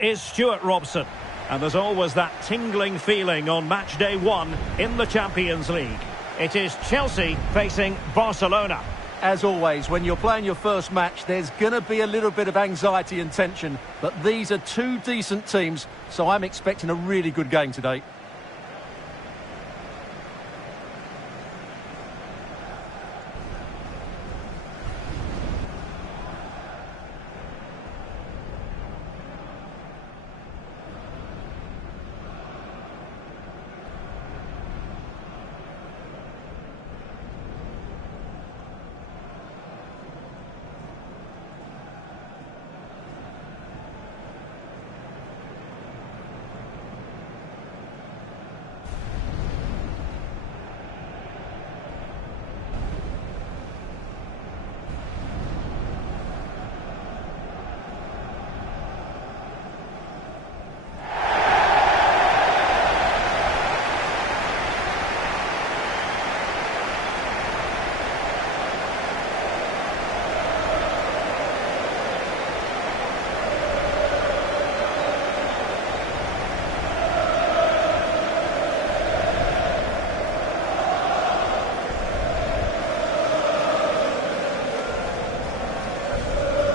Is Stuart Robson. And there's always that tingling feeling on match day 1 in the Champions League. It is Chelsea facing Barcelona. As always, when you're playing your first match, there's going to be a little bit of anxiety and tension. But these are two decent teams, so I'm expecting a really good game today.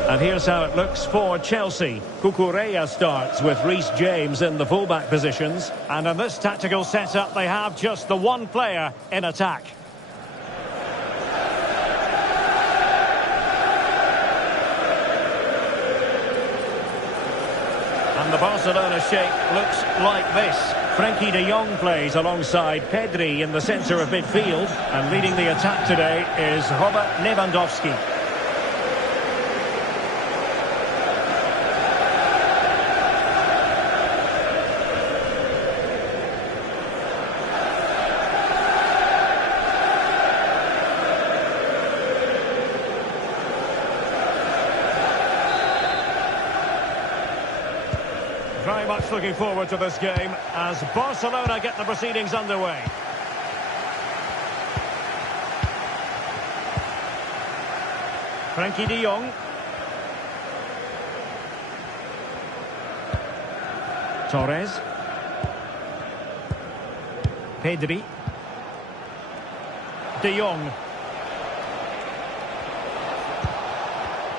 And here's how it looks for Chelsea. Cucurella starts with Reece James in the fullback positions. And in this tactical setup, they have just the one player in attack. And the Barcelona shape looks like this. Frenkie de Jong plays alongside Pedri in the centre of midfield. And leading the attack today is Robert Lewandowski. Very much looking forward to this game as Barcelona get the proceedings underway. Frenkie de Jong. Torres. Pedri. De Jong.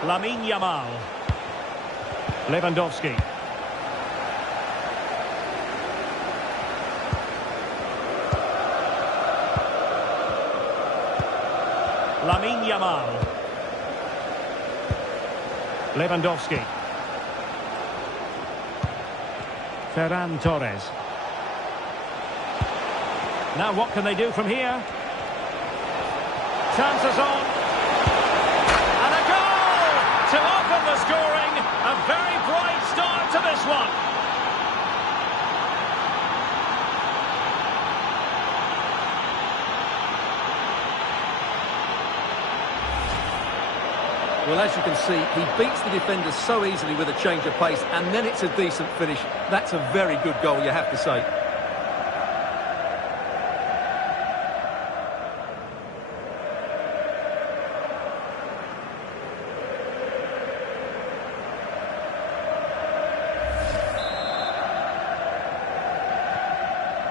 Lamine Yamal. Lewandowski. Lamine Yamal. Lewandowski. Ferran Torres. Now what can they do from here? Chances on. And a goal to open the scoring. A very bright start to this one. Well, as you can see, he beats the defender so easily with a change of pace, and then it's a decent finish. That's a very good goal, you have to say.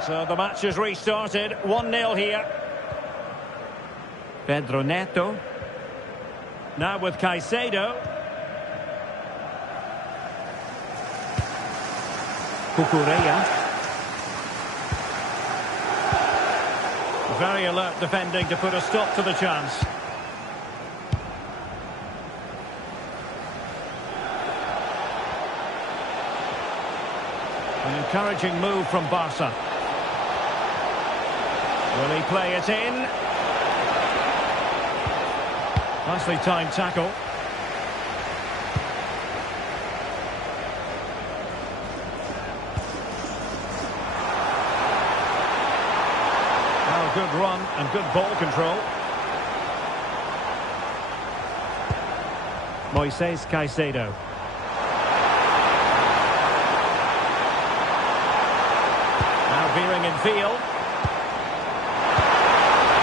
So the match is restarted. 1-0 here. Pedro Neto. Now with Caicedo. Cucurella. Very alert defending to put a stop to the chance. An encouraging move from Barca. Will he play it in? Nicely timed tackle. Oh, good run and good ball control. Moises Caicedo. Now veering in field.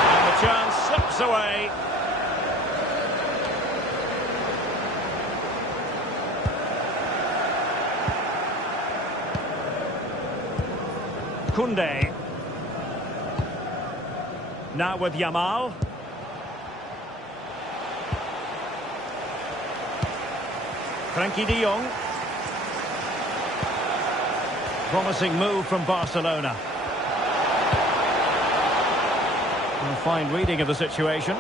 And the chance slips away. Koundé. Now with Yamal. Frankie de Jong. Promising move from Barcelona. A fine reading of the situation.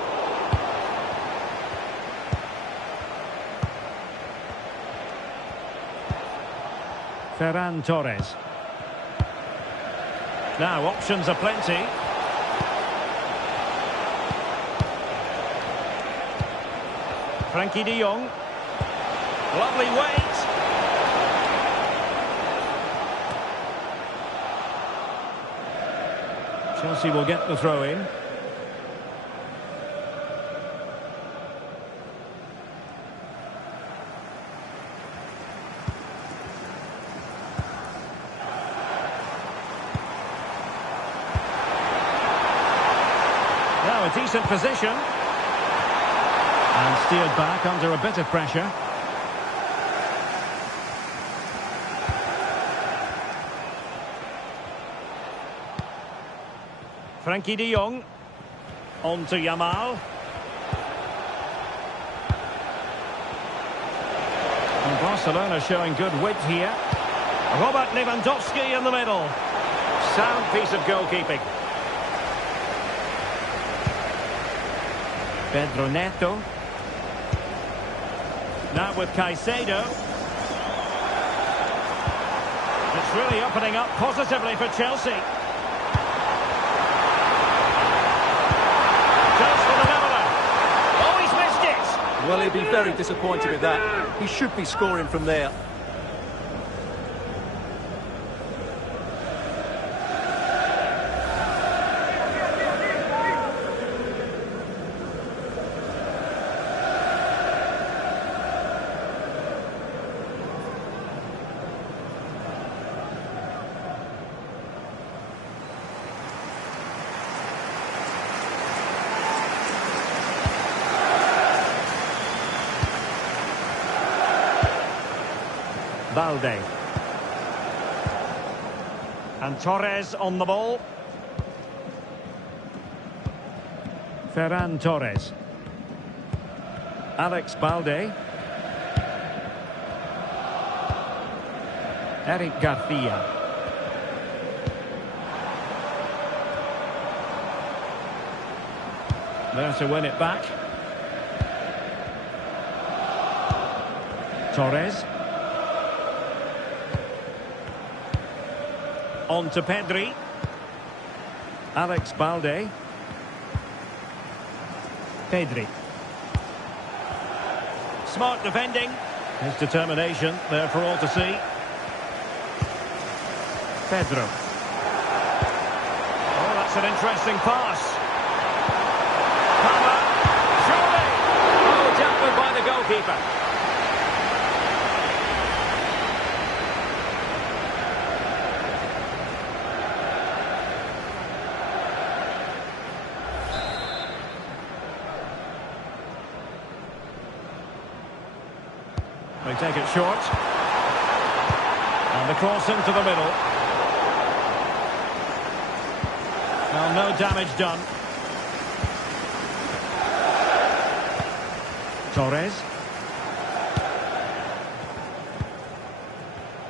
Ferran Torres. Now options are plenty. Frankie de Jong. Lovely weight. Chelsea will get the throw in. Now a decent position. And steered back under a bit of pressure. Frankie de Jong. On to Yamal. And Barcelona showing good width here. Robert Lewandowski in the middle. Sound piece of goalkeeping. Pedro Neto. Now with Caicedo. It's really opening up positively for Chelsea. Goes for the leveller. Oh, he's missed it! Well, he'll be very disappointed with that. He should be scoring from there. Balde. And Torres on the ball. Ferran Torres. Alex Balde. Eric Garcia. There to win it back. Torres. On to Pedri. Alex Balde. Pedri. Smart defending. His determination there for all to see. Pedro. Oh, that's an interesting pass. Palmer. Surely. Oh, dealt with by the goalkeeper. They take it short. And the cross into the middle. Well, no damage done. Torres.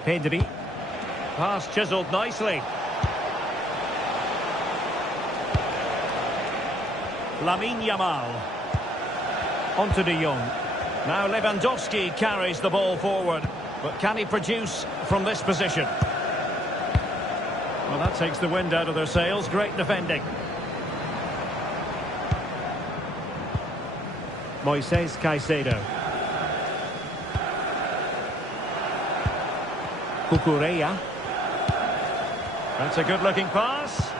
Pedri. Pass chiselled nicely. Lamine Yamal. On to de Jong. Now Lewandowski carries the ball forward, but can he produce from this position? Well, that takes the wind out of their sails. Great defending. Moises Caicedo. Cucurella. That's a good-looking pass.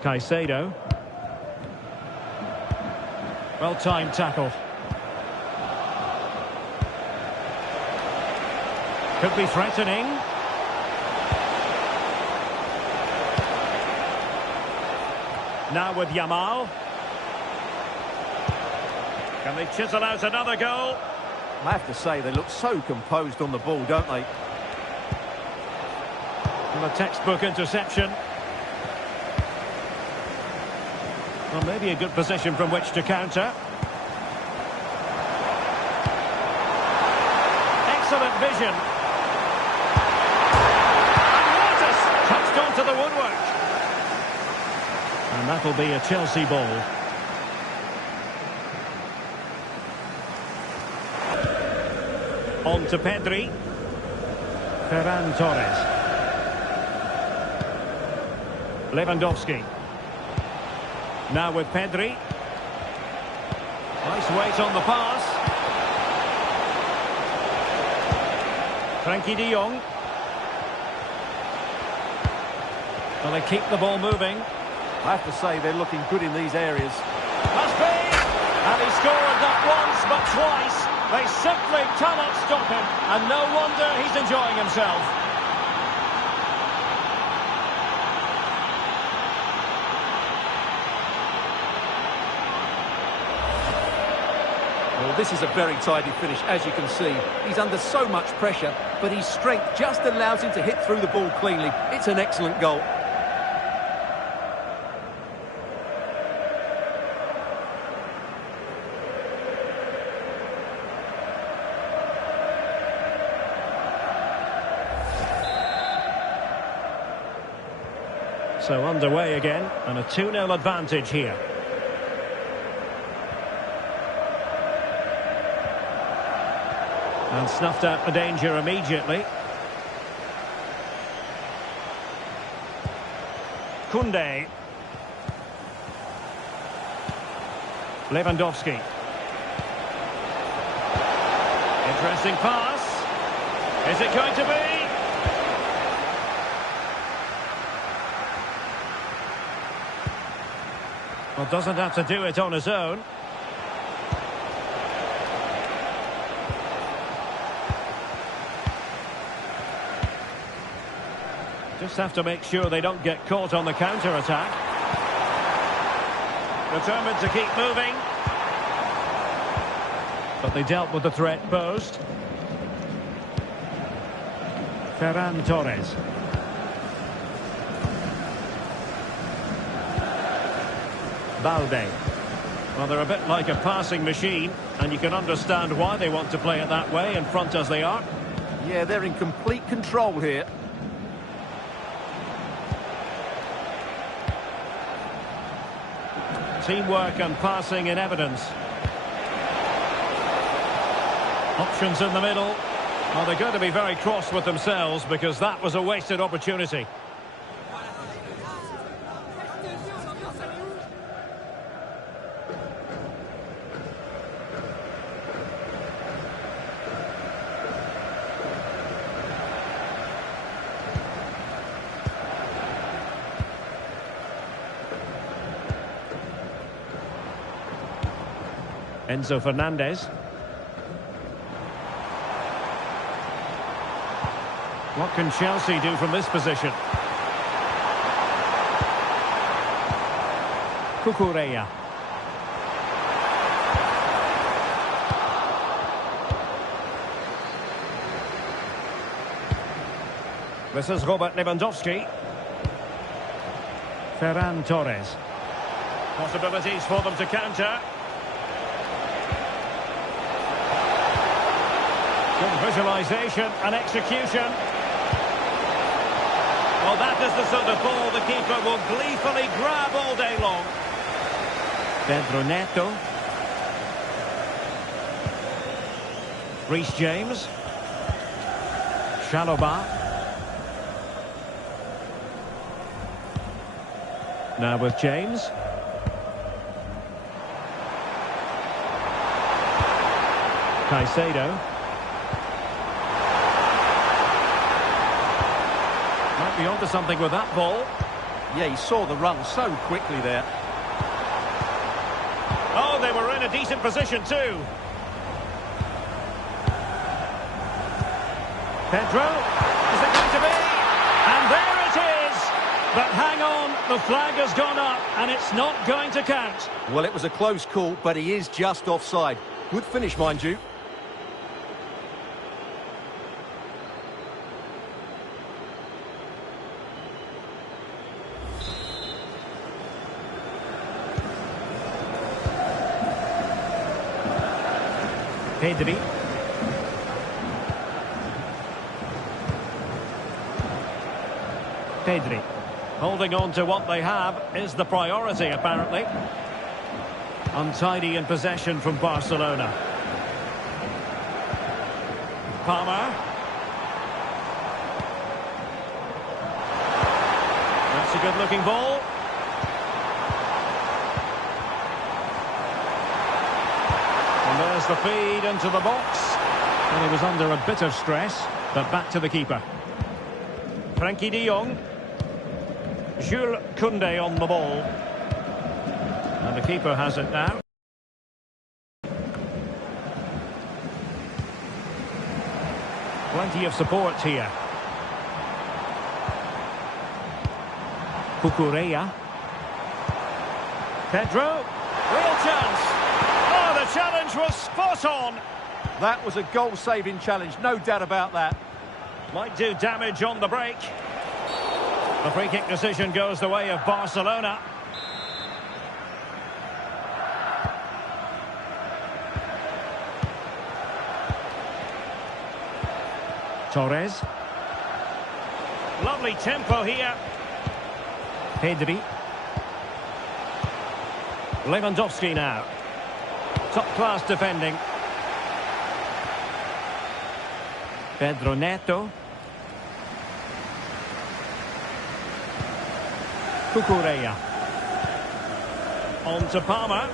Caicedo. Well-timed tackle. Could be threatening. Now with Yamal. Can they chisel out another goal? I have to say, they look so composed on the ball, don't they? And a textbook interception. Well, maybe a good position from which to counter. Excellent vision. And Mortis touched onto the woodwork. And that'll be a Chelsea ball. On to Pedri. Ferran Torres. Lewandowski. Now with Pedri. Nice weight on the pass. Frankie de Jong. Well, they keep the ball moving. I have to say, they're looking good in these areas. Must be! And he scored not once, but twice. They simply cannot stop him. And no wonder he's enjoying himself. Well, this is a very tidy finish, as you can see. He's under so much pressure, but his strength just allows him to hit through the ball cleanly. It's an excellent goal. So underway again, and a 2-0 advantage here. And snuffed out the danger immediately. Koundé. Lewandowski. Interesting pass. Is it going to be? Well, doesn't have to do it on his own. Just have to make sure they don't get caught on the counter-attack. Determined to keep moving. But they dealt with the threat posed. Ferran Torres. Balde. Well, they're a bit like a passing machine, and you can understand why they want to play it that way, in front as they are. Yeah, they're in complete control here. Teamwork and passing in evidence. Options in the middle. Well, they're going to be very cross with themselves because that was a wasted opportunity. Enzo Fernandez. What can Chelsea do from this position? Cucurella. This is Robert Lewandowski. Ferran Torres. Possibilities for them to counter. Good visualisation and execution. Well, that is the sort of ball the keeper will gleefully grab all day long. Pedro Neto. Reece James. Chalobah. Now with James. Caicedo. Might be onto something with that ball. Yeah, he saw the run so quickly there. Oh, they were in a decent position too. Pedro, is it going to be? And there it is! But hang on, the flag has gone up and it's not going to count. Well, it was a close call, but he is just offside. Good finish, mind you. Pedri. Pedri. Holding on to what they have is the priority, apparently. Untidy in possession from Barcelona. Palmer. That's a good-looking ball. And there's the feed into the box. And he was under a bit of stress, but back to the keeper. Frenkie de Jong. Jules Koundé on the ball. And the keeper has it now. Plenty of support here. Cucurella. Pedro. Real chance. Oh, the challenge was spot on. That was a goal-saving challenge, no doubt about that. Might do damage on the break. The free kick decision goes the way of Barcelona. Torres. Lovely tempo here. Pedri. Lewandowski now. Top-class defending. Pedro Neto. Cucurella. On to Palmer.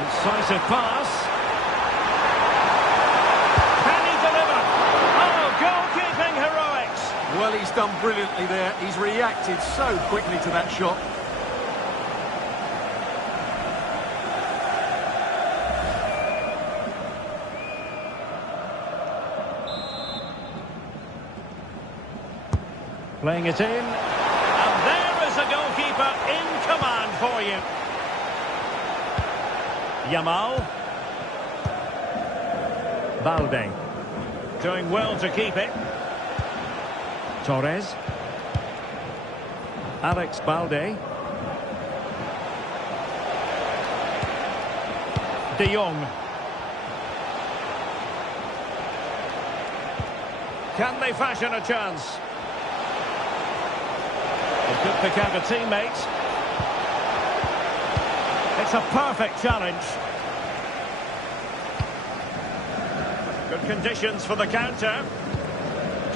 Incisive pass. Can he deliver? Oh, goalkeeping heroics. Well, he's done brilliantly there. He's reacted so quickly to that shot. Playing it in. A goalkeeper in command for you. Yamal. Balde. Doing well to keep it. Torres. Alex Balde. De Jong. Can they fashion a chance? They could pick out a teammate. It's a perfect challenge. Good conditions for the counter.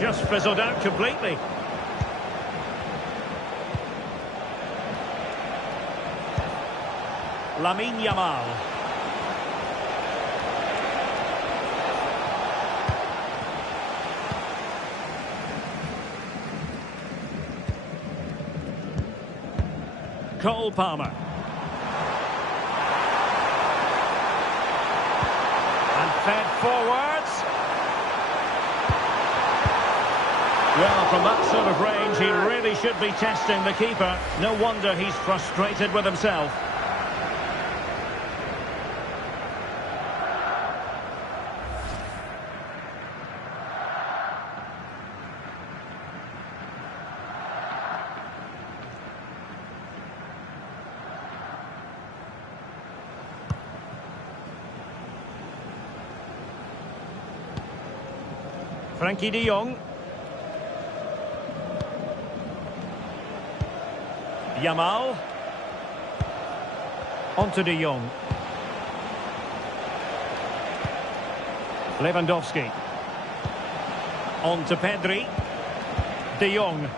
Just fizzled out completely. Lamine Yamal. Cole Palmer. And fed forwards. Well, from that sort of range, he really should be testing the keeper. No wonder he's frustrated with himself. Frenkie de Jong. Yamal. Onto de Jong. Lewandowski. On to Pedri. De Jong.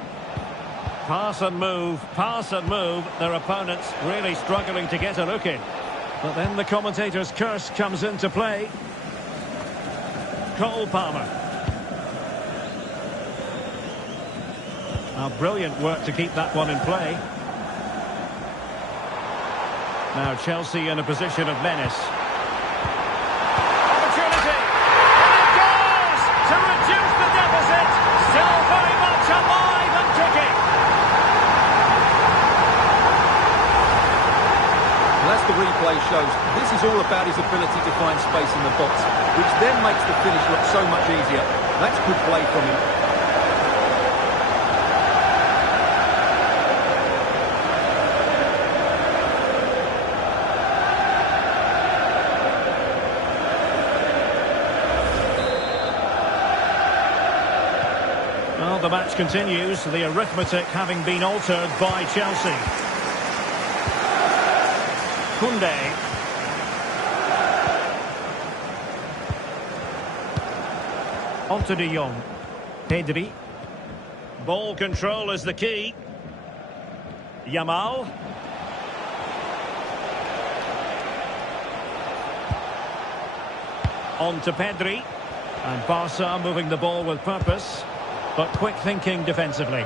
Pass and move, pass and move. Their opponents really struggling to get a look in. But then the commentator's curse comes into play. Cole Palmer. Brilliant work to keep that one in play. Now Chelsea in a position of menace. Opportunity! And it goes! To reduce the deficit! Still very much alive and kicking! Well, as the replay shows, this is all about his ability to find space in the box, which then makes the finish look so much easier. That's good play from him. Well, the match continues, the arithmetic having been altered by Chelsea. Koundé. On to De Jong. Pedri. Ball control is the key. Yamal. On to Pedri. And Barca moving the ball with purpose, but quick thinking defensively.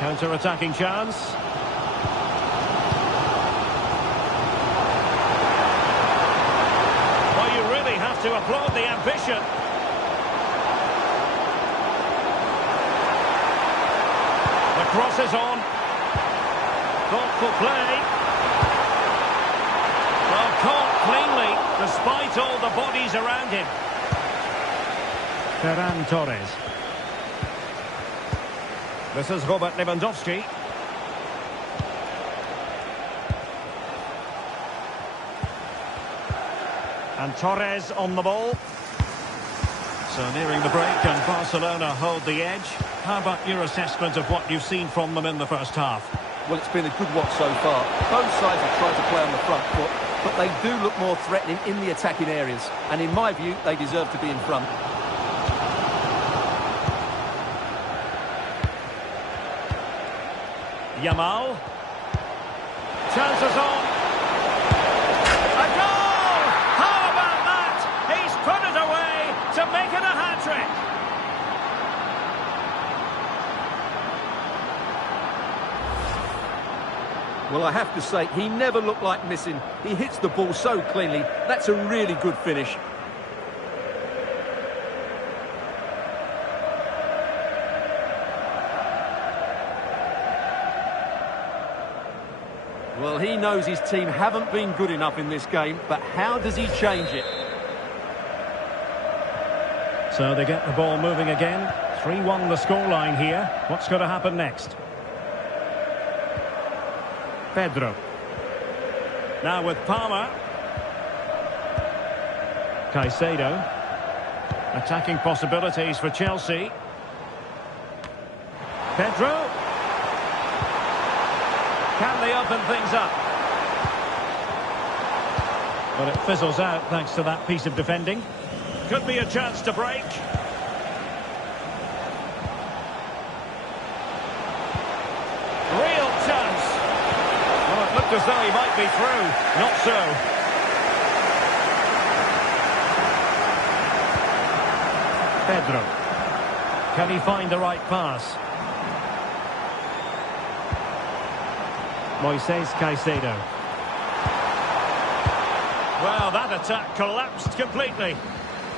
Counter-attacking chance. Well, you really have to applaud the ambition. The cross is on. Thoughtful play. Well, caught cleanly, despite all the bodies around him. Ferran Torres. This is Robert Lewandowski. And Torres on the ball. So nearing the break, and Barcelona hold the edge. How about your assessment of what you've seen from them in the first half? Well, it's been a good watch so far. Both sides have tried to play on the front foot, but they do look more threatening in the attacking areas. And in my view, they deserve to be in front. Yamal. Chances on. A goal! How about that? He's put it away to make it a hat-trick. Well, I have to say, he never looked like missing. He hits the ball so cleanly. That's a really good finish. Well, he knows his team haven't been good enough in this game, but how does he change it? So they get the ball moving again. 3-1 the scoreline here. What's going to happen next? Pedro. Now with Palmer. Caicedo. Attacking possibilities for Chelsea. Pedro. Can they open things up? But it fizzles out thanks to that piece of defending. Could be a chance to break. Real chance. Well, it looked as though he might be through. Not so. Pedro. Can he find the right pass? Moises Caicedo. Well, that attack collapsed completely.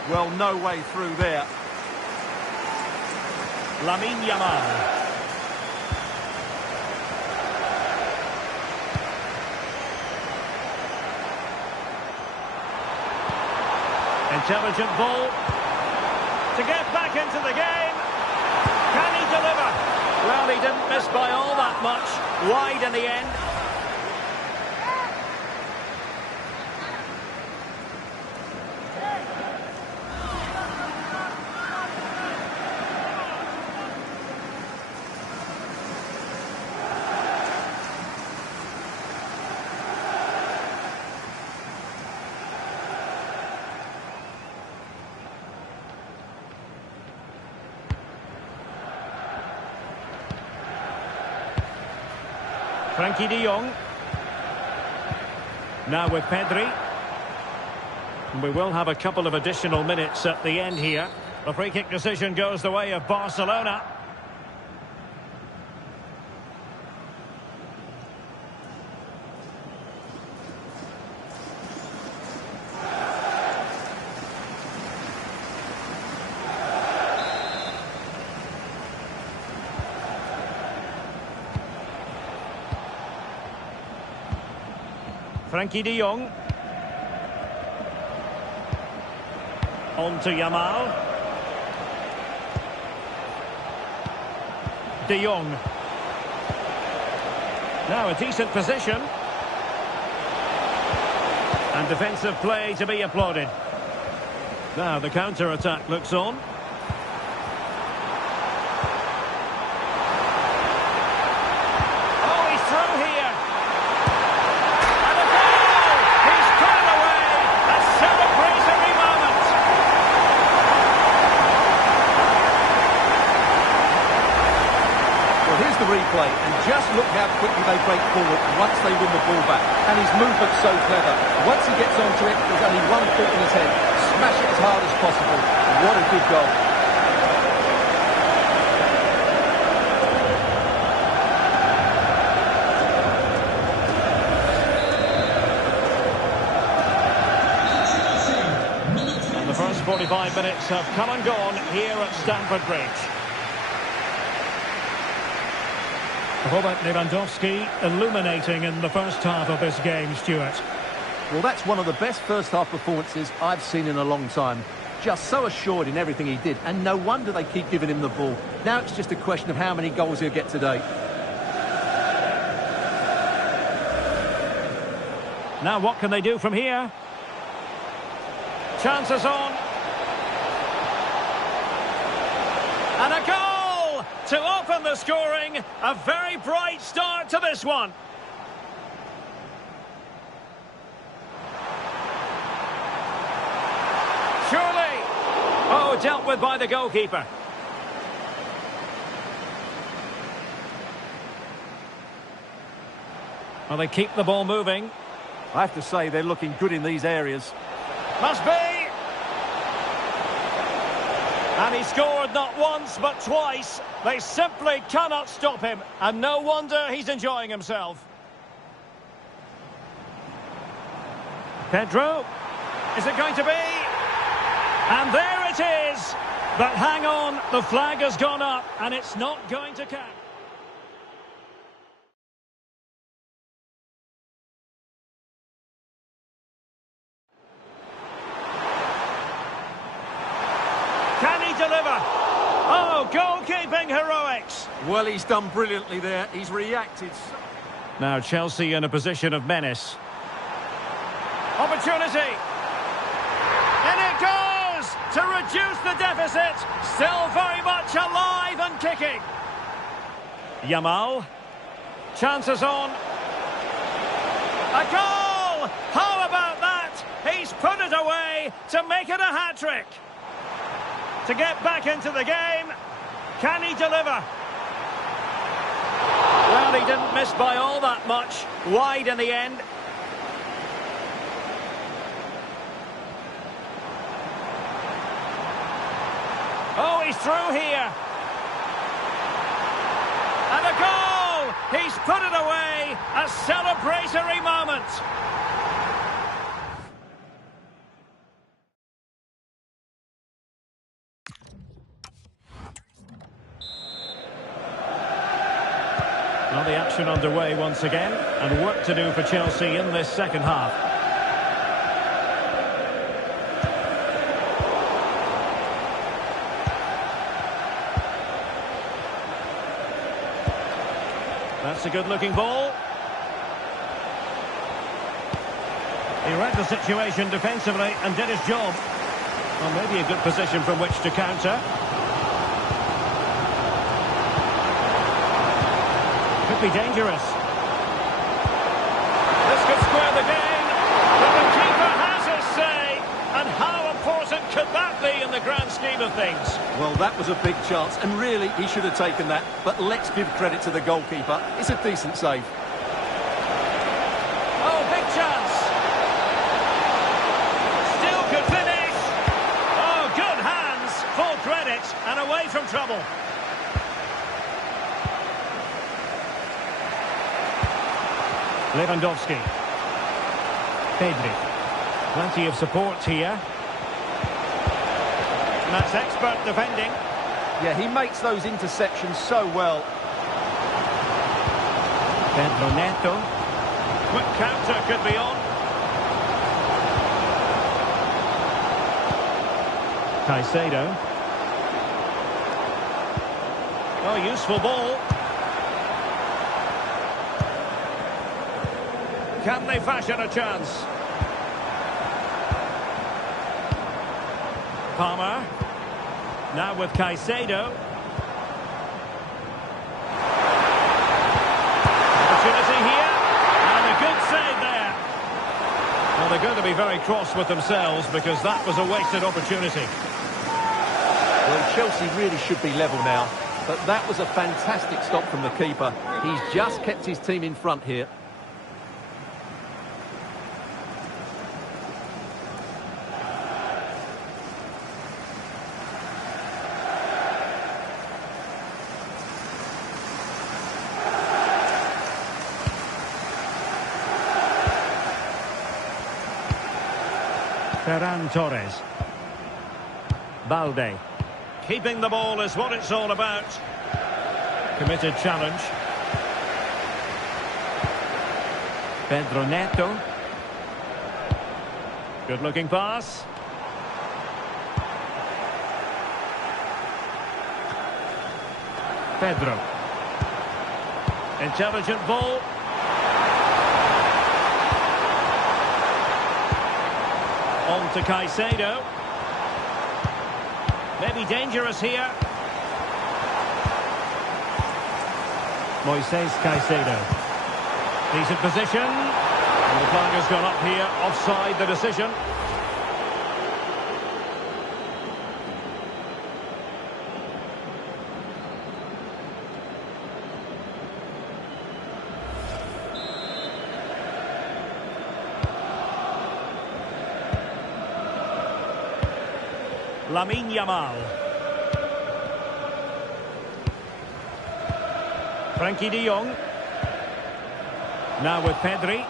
Well, no way through there. Lamine Yamal. Intelligent ball. To get back into the game. Can he deliver? Well, he didn't miss by all that much. Wide in the end. Frenkie de Jong. Now with Pedri. We will have a couple of additional minutes at the end here. The free kick decision goes the way of Barcelona. Frenkie de Jong. On to Yamal. De Jong. Now a decent position. And defensive play to be applauded. Now the counter-attack looks on. how quickly they break forward once they win the ball back. And his movement's so clever. Once he gets onto it, there's only one thought in his head. Smash it as hard as possible. What a good goal. And the first 45 minutes have come and gone here at Stamford Bridge. Robert Lewandowski illuminating in the first half of this game, Stuart. Well, that's one of the best first-half performances I've seen in a long time. Just so assured in everything he did, and no wonder they keep giving him the ball. Now it's just a question of how many goals he'll get today. Now what can they do from here? Chances on. And a goal to open the scoring. A very bright start to this one. Surely. Oh, dealt with by the goalkeeper. Well, they keep the ball moving. I have to say, they're looking good in these areas. Must be. And he scored not once, but twice. They simply cannot stop him. And no wonder he's enjoying himself. Pedro. Is it going to be? And there it is. But hang on, the flag has gone up, and it's not going to count. Can he deliver? Oh, goalkeeping heroics. Well, he's done brilliantly there. He's reacted. Now Chelsea in a position of menace. Opportunity. In it goes to reduce the deficit. Still very much alive and kicking. Yamal. Chances on. A goal! How about that? He's put it away to make it a hat-trick. To get back into the game. Can he deliver? Well, he didn't miss by all that much. Wide in the end. Oh, he's through here. And a goal! He's put it away. A celebratory moment. Well, the action underway once again, and work to do for Chelsea in this second half. That's a good-looking ball. He read the situation defensively and did his job. Well, maybe a good position from which to counter. Could be dangerous. This could square the game, but the keeper has his say. And how important could that be in the grand scheme of things? Well, that was a big chance, and really, he should have taken that. But let's give credit to the goalkeeper. It's a decent save. Oh, big chance. Still could finish. Oh, good hands. Full credit, and away from trouble. Lewandowski. Pedri. Plenty of support here. And that's expert defending. Yeah, he makes those interceptions so well. Pedro Neto. Quick counter could be on. Caicedo. Oh, useful ball. Can they fashion a chance? Palmer. Now with Caicedo. Opportunity here. And a good save there. Well, they're going to be very cross with themselves because that was a wasted opportunity. Well, Chelsea really should be level now. But that was a fantastic stop from the keeper. He's just kept his team in front here. Ferran Torres. Balde. Keeping the ball is what it's all about. Committed challenge. Pedro Neto. Good looking pass. Pedro. Intelligent ball. On to Caicedo. Maybe dangerous here. Moises Caicedo. Decent position. And the flag has gone up here. Offside the decision. Lamine Yamal. Frenkie de Jong. Now with Pedri.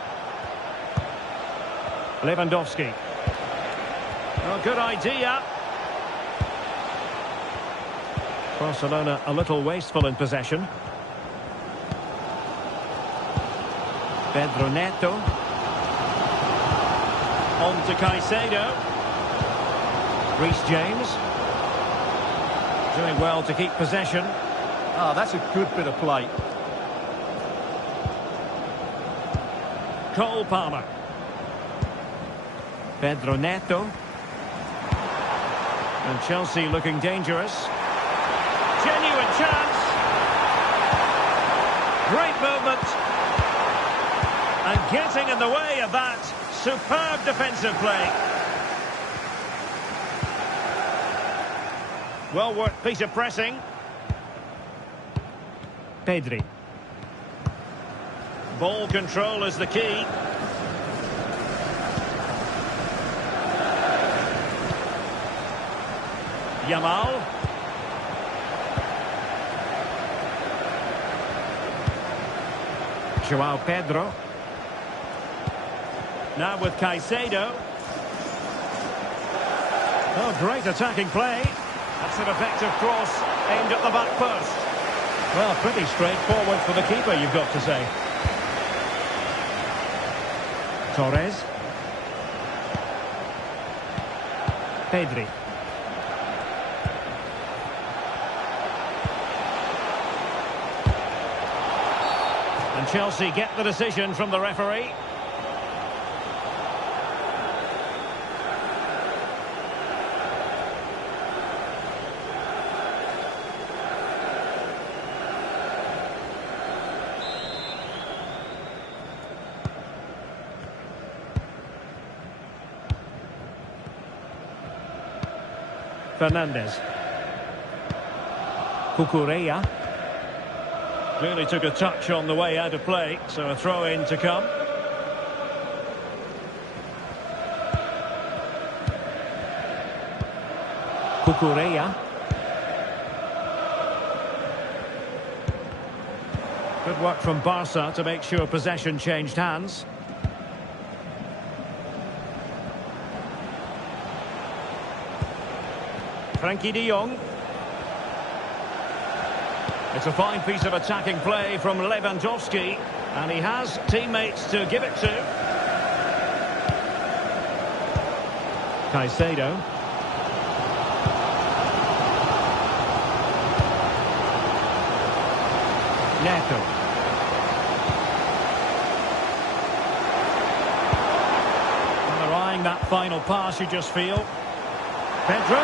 Lewandowski. Oh, good idea. Barcelona a little wasteful in possession. Pedro Neto. On to Caicedo. Reece James. Doing well to keep possession. Ah, that's a good bit of play. Cole Palmer. Pedro Neto. And Chelsea looking dangerous. Genuine chance. Great movement. And getting in the way of that. Superb defensive play. Well worked piece of pressing. Pedri. Ball control is the key. Yamal. Joao Pedro. Now with Caicedo. Oh, great attacking play. That's an effective cross aimed at the back post. Well, pretty straightforward for the keeper, you've got to say. Torres. Pedri. And Chelsea get the decision from the referee. Fernandez. Cucurella. Clearly took a touch on the way out of play, so a throw-in to come. Cucurella. Good work from Barca to make sure possession changed hands. Frenkie de Jong. It's a fine piece of attacking play from Lewandowski, and he has teammates to give it to. Caicedo. Neto. And they're eyeing that final pass, you just feel. Pedro.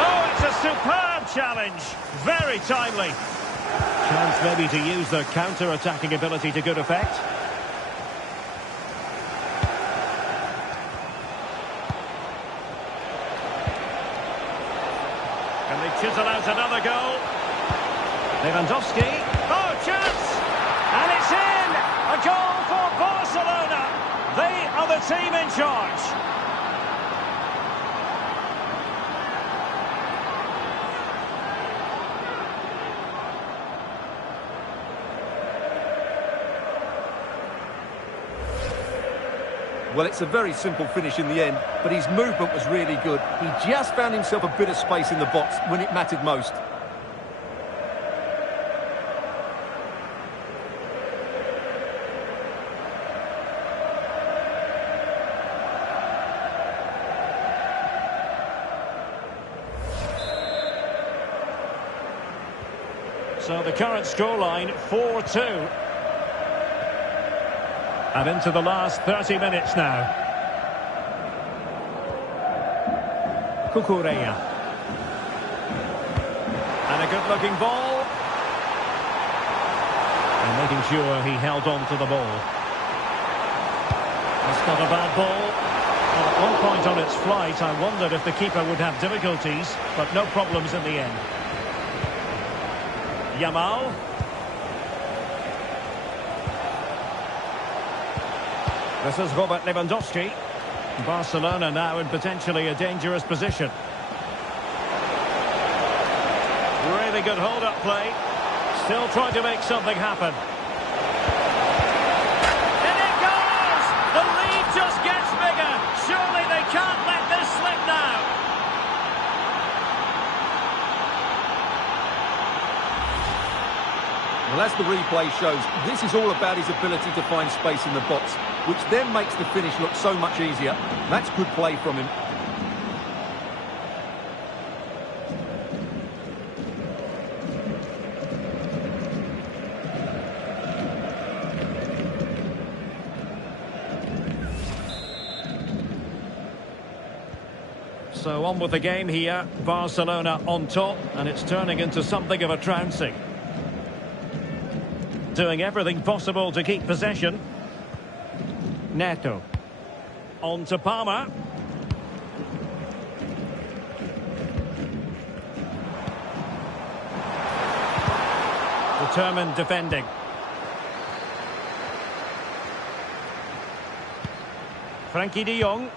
Oh, it's a superb challenge. Very timely. Chance maybe to use the counter-attacking ability to good effect. Can they chisel out another goal? Lewandowski. Oh, chance! And it's in! A goal for Barcelona! They are the team in charge. Well, it's a very simple finish in the end, but his movement was really good. He just found himself a bit of space in the box when it mattered most. So the current scoreline, 4-2. And into the last 30 minutes now. Cucurella. And a good-looking ball. And making sure he held on to the ball. It's not a bad ball. Well, at one point on its flight, I wondered if the keeper would have difficulties, but no problems in the end. Yamal. This is Robert Lewandowski. Barcelona now in potentially a dangerous position. Really good hold-up play. Still trying to make something happen. And it goes! The lead just gets bigger. Surely they can't let this slip now. Well, as the replay shows, this is all about his ability to find space in the box, which then makes the finish look so much easier. That's good play from him. So on with the game here. Barcelona on top, and it's turning into something of a trouncing. Doing everything possible to keep possession. Neto. On to Palmer. Determined defending. Frankie de Jong.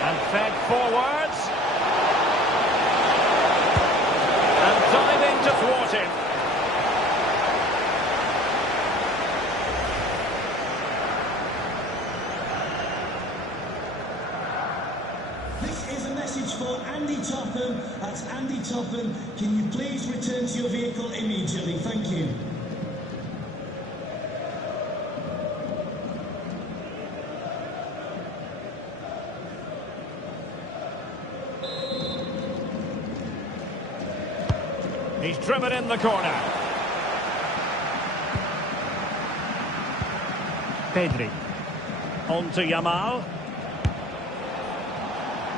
And fed forwards. And diving to thwart him. That's Andy Topham. Can you please return to your vehicle immediately? Thank you. He's driven in the corner. Pedri. On to Yamal.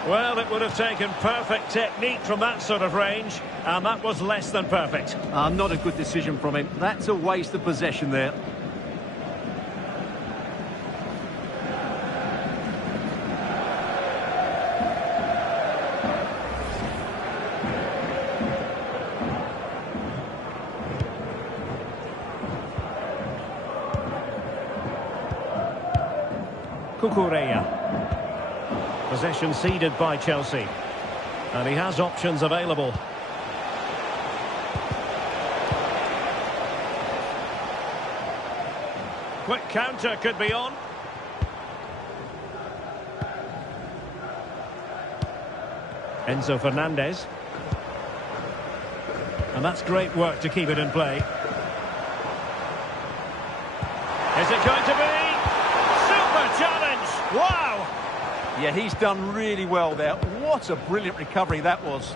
Well, it would have taken perfect technique from that sort of range, and that was less than perfect. Not a good decision from him. That's a waste of possession there. Cucurella. Possession ceded by Chelsea. And he has options available. Quick counter could be on. Enzo Fernandez. And that's great work to keep it in play. Is it going to be? Super challenge! Wow! Yeah, he's done really well there. What a brilliant recovery that was.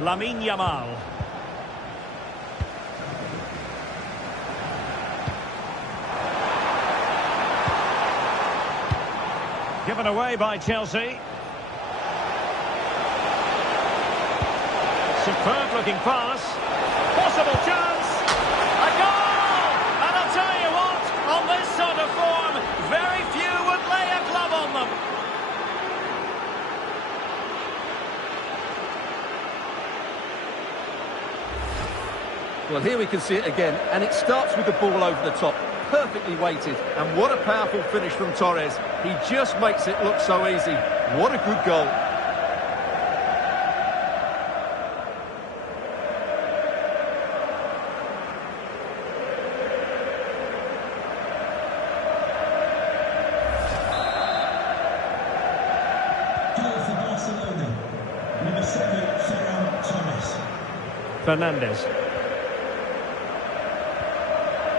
Lamine Yamal. Given away by Chelsea. Superb looking pass. Possible chance. A goal! And I'll tell you what, on this sort of form, very few would lay a glove on them. Well, here we can see it again, and it starts with the ball over the top. Perfectly weighted, and what a powerful finish from Torres. He just makes it look so easy. What a good goal. Goal for Barcelona. Number 7, Ferran Torres. Fernandes.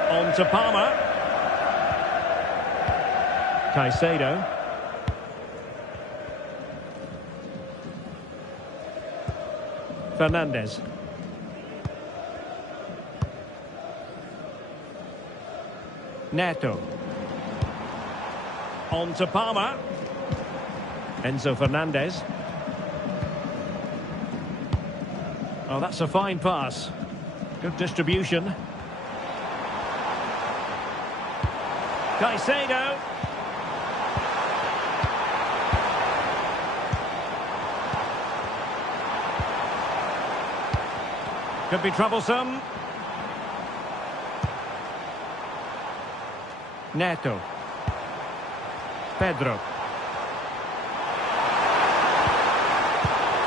On to Palmer. Caicedo. Fernandes. Neto. On to Palmer. Enzo Fernandez. Oh, that's a fine pass. Good distribution. Caicedo. Could be troublesome. Neto. Pedro.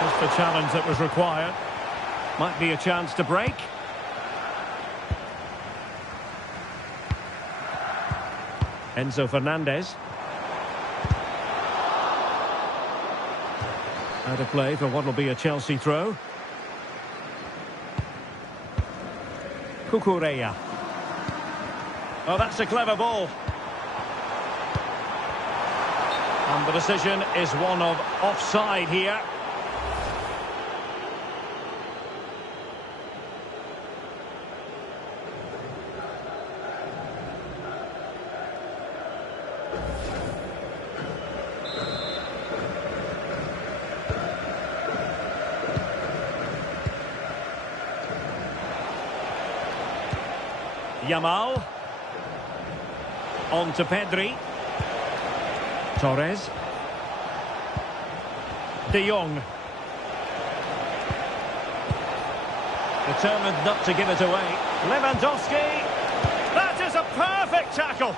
Just the challenge that was required. Might be a chance to break. Enzo Fernandez. Out of play for what will be a Chelsea throw. Cucurella. Oh, that's a clever ball. And the decision is one of offside here. Yamal. On to Pedri. Torres. De Jong. Determined not to give it away. Lewandowski. That is a perfect tackle.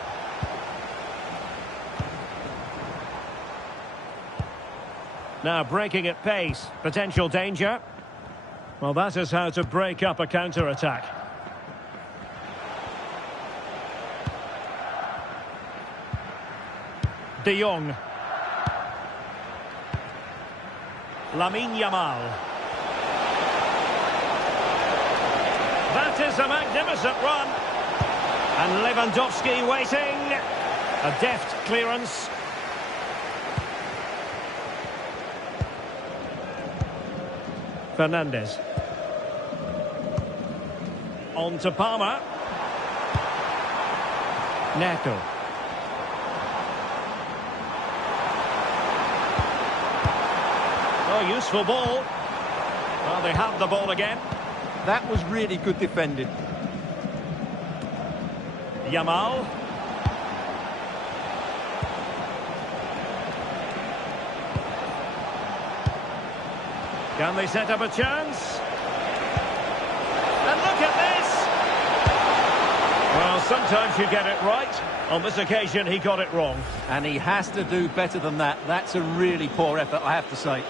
Now breaking at pace. Potential danger. Well, that is how to break up a counter-attack. De Jong. Lamine Yamal. That is a magnificent run. And Lewandowski waiting. A deft clearance. Fernandes. On to Palmer. Neto. Oh, useful ball. Well, they have the ball again. That was really good defending. Yamal. Can they set up a chance? And look at this! Well, sometimes you get it right. On this occasion, he got it wrong. And he has to do better than that. That's a really poor effort, I have to say.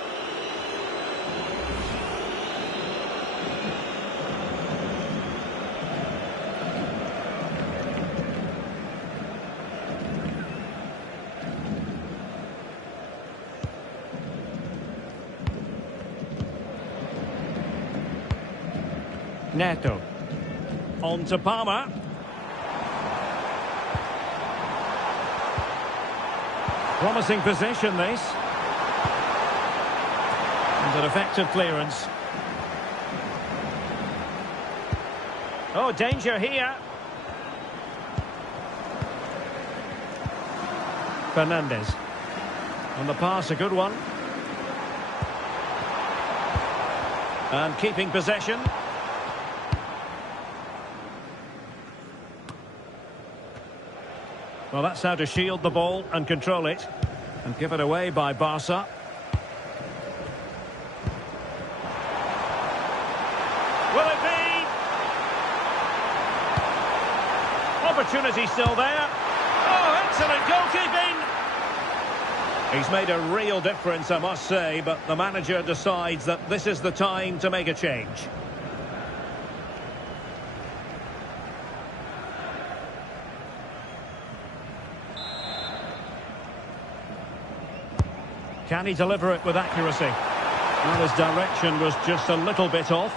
Neto. On to Palmer. Promising possession, this. And an effective clearance. Oh, danger here. Fernandes. On the pass, a good one. And keeping possession. Well, that's how to shield the ball and control it. And give it away by Barca. Will it be? Opportunity still there. Oh, excellent goalkeeping. He's made a real difference, I must say, but the manager decides that this is the time to make a change. Can he deliver it with accuracy? Well, his direction was just a little bit off.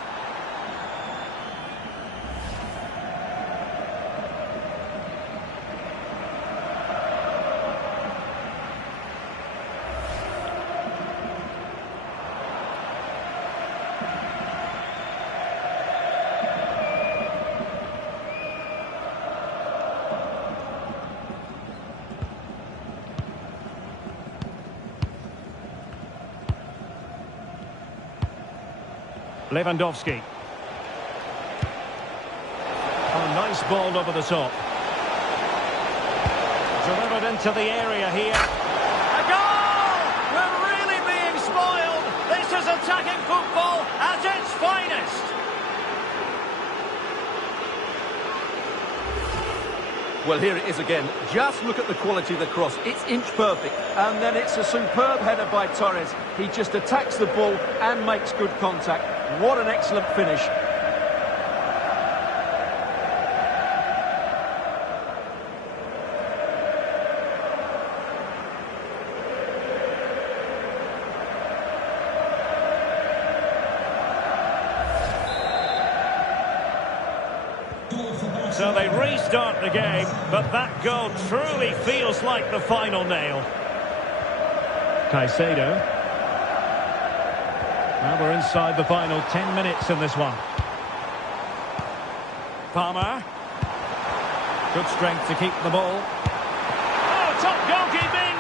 Lewandowski. Oh, nice ball over the top. Delivered into the area here. A goal! We're really being spoiled. This is attacking football at its finest. Well, here it is again. Just look at the quality of the cross. It's inch perfect. And then it's a superb header by Torres. He just attacks the ball and makes good contact. What an excellent finish. So they restart the game, but that goal truly feels like the final nail. Caicedo. Now we're inside the final 10 minutes in this one. Palmer. Good strength to keep the ball. Oh, top goalkeeping!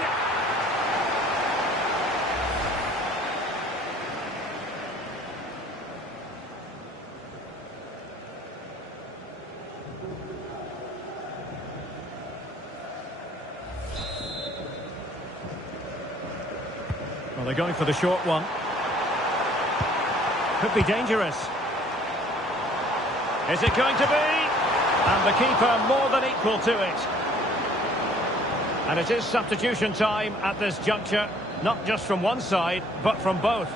Well, they're going for the short one. Could be dangerous. Is it going to be? And the keeper more than equal to it. And it is substitution time at this juncture. Not just from one side, but from both.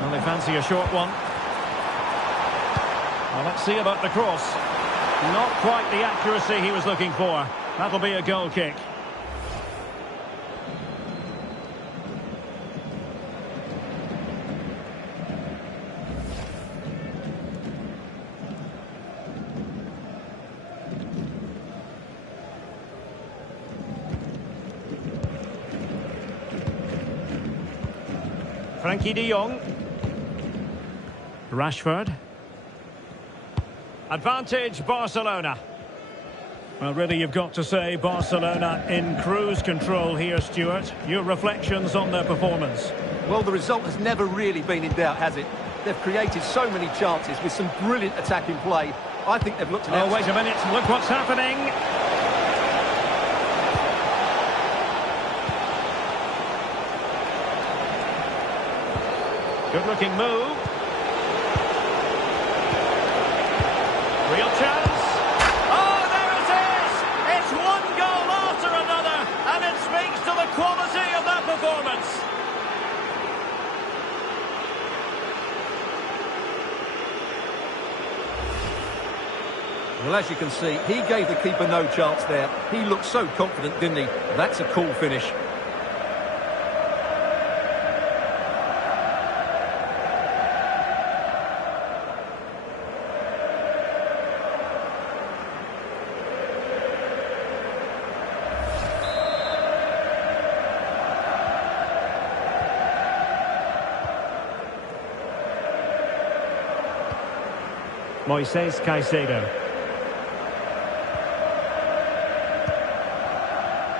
Well, they fancy a short one. Well, let's see about the cross. Not quite the accuracy he was looking for. That'll be a goal kick. Frenkie de Jong. Rashford. Advantage Barcelona. Well, really, you've got to say Barcelona in cruise control here, Stuart. Your reflections on their performance? Well, the result has never really been in doubt, has it? They've created so many chances with some brilliant attacking play. I think they've looked at... Oh, wait a minute. Look what's happening. Good-looking move. Real chance. Oh, there it is! It's one goal after another, and it speaks to the quality of that performance. Well, as you can see, he gave the keeper no chance there. He looked so confident, didn't he? That's a cool finish. Moises Caicedo.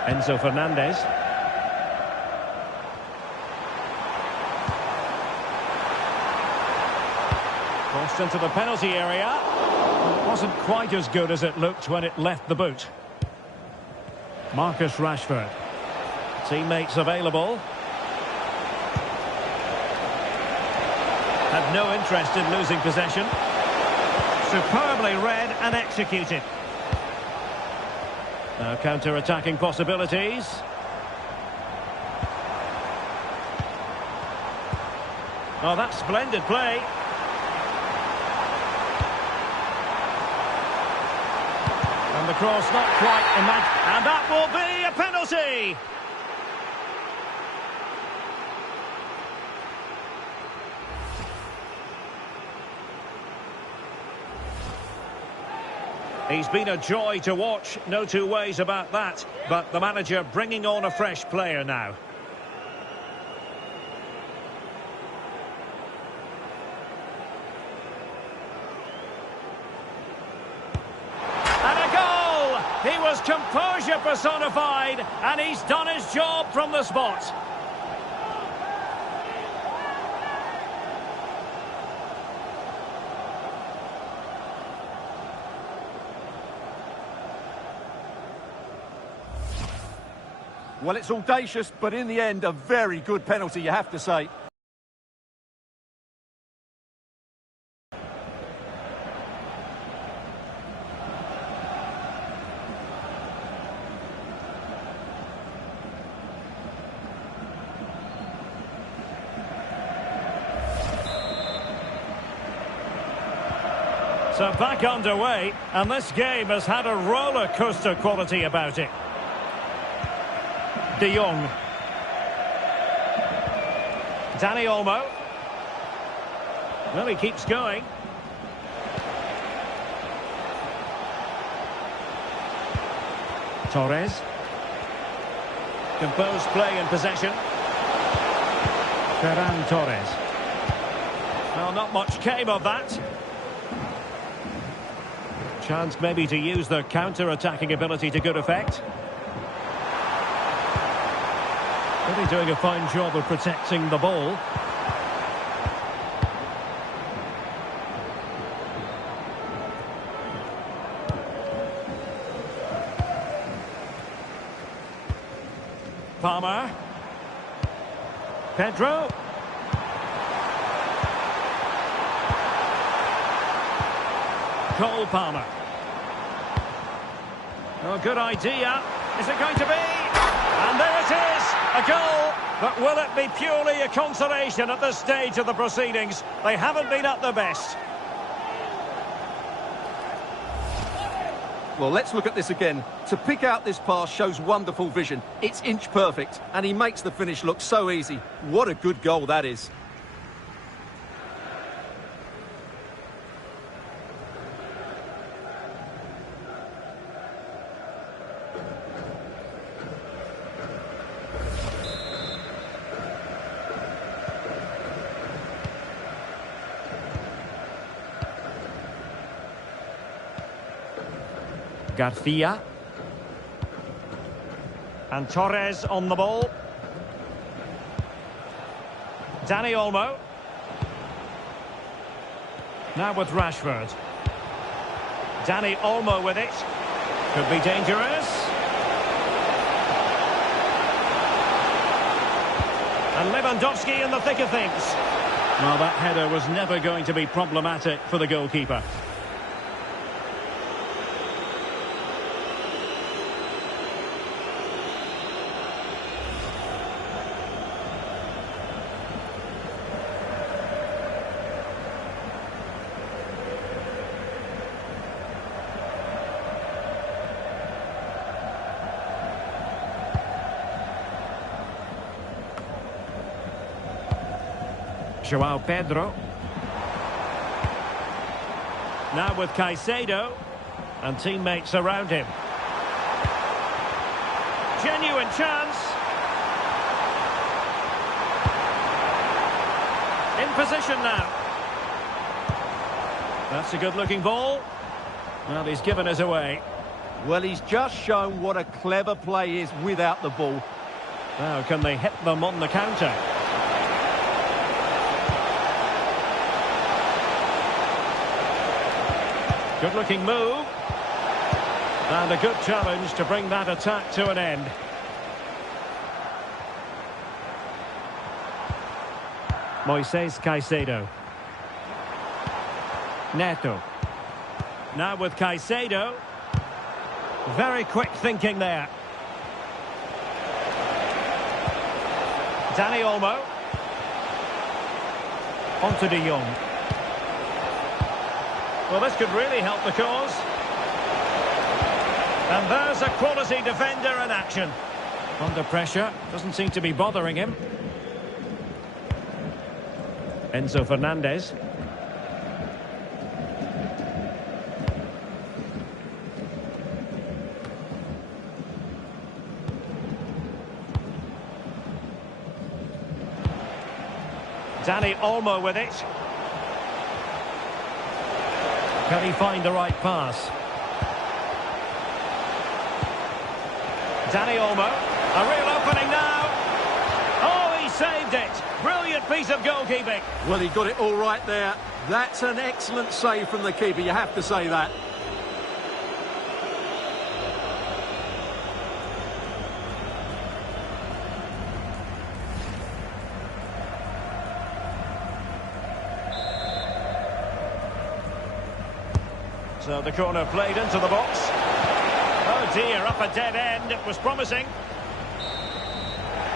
Enzo Fernandez. Crossed into the penalty area. Well, it wasn't quite as good as it looked when it left the boot. Marcus Rashford. Teammates available. Had no interest in losing possession. Superbly read and executed. Now counter-attacking possibilities. Oh, that's splendid play. And the cross not quite and that will be a penalty. He's been a joy to watch, no two ways about that. But the manager bringing on a fresh player now. And a goal! He was composure personified, and he's done his job from the spot. Well, it's audacious, but in the end, a very good penalty, you have to say. So back underway, and this game has had a roller coaster quality about it. De Jong. Dani Olmo. Well, he keeps going. Torres. Composed play in possession. Ferran Torres. Well, not much came of that. Chance maybe to use their counter-attacking ability to good effect. Really doing a fine job of protecting the ball. Palmer. Pedro. Cole Palmer. Oh, good idea. Is it going to be? And there it is, a goal. But will it be purely a consolation at this stage of the proceedings? They haven't been at their best. Well, let's look at this again. To pick out this pass shows wonderful vision. It's inch perfect, and he makes the finish look so easy. What a good goal that is. Garcia. And Torres on the ball. Dani Olmo. Now with Rashford. Dani Olmo with it. Could be dangerous. And Lewandowski in the thick of things. Well, that header was never going to be problematic for the goalkeeper. João Pedro. Now with Caicedo. And teammates around him. Genuine chance. In position now. That's a good-looking ball. Well, he's given us away. Well, he's just shown what a clever play is without the ball. Now, can they hit them on the counter? Good-looking move. And a good challenge to bring that attack to an end. Moises Caicedo. Neto. Now with Caicedo. Very quick thinking there. Dani Olmo. On to De Jong. Well, this could really help the cause. And there's a quality defender in action. Under pressure, doesn't seem to be bothering him. Enzo Fernandez. Dani Olmo with it. Can he find the right pass? Dani Olmo. A real opening now. Oh, he saved it. Brilliant piece of goalkeeping. Well, he got it all right there. That's an excellent save from the keeper, you have to say that. So the corner played into the box. Oh dear, up a dead end. It was promising.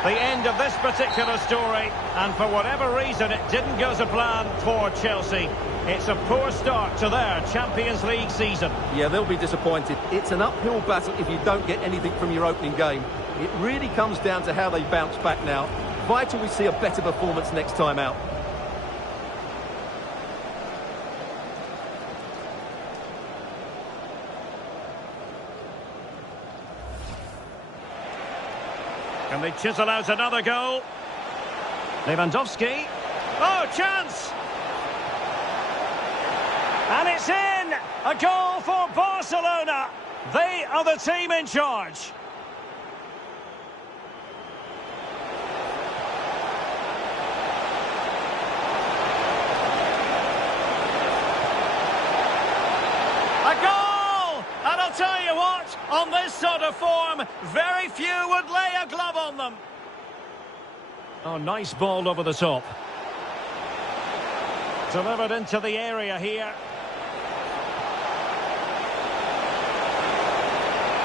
The end of this particular story, and for whatever reason it didn't go to plan for Chelsea. It's a poor start to their Champions League season. Yeah, they'll be disappointed. It's an uphill battle if you don't get anything from your opening game. It really comes down to how they bounce back now. Vital we see a better performance next time out. Can they chisel out another goal? Lewandowski. Oh, chance! And it's in! A goal for Barcelona! They are the team in charge. A goal! And I'll tell you what, on this sort of form, very few would lay a glove on them. Oh, nice ball over the top. Delivered into the area here.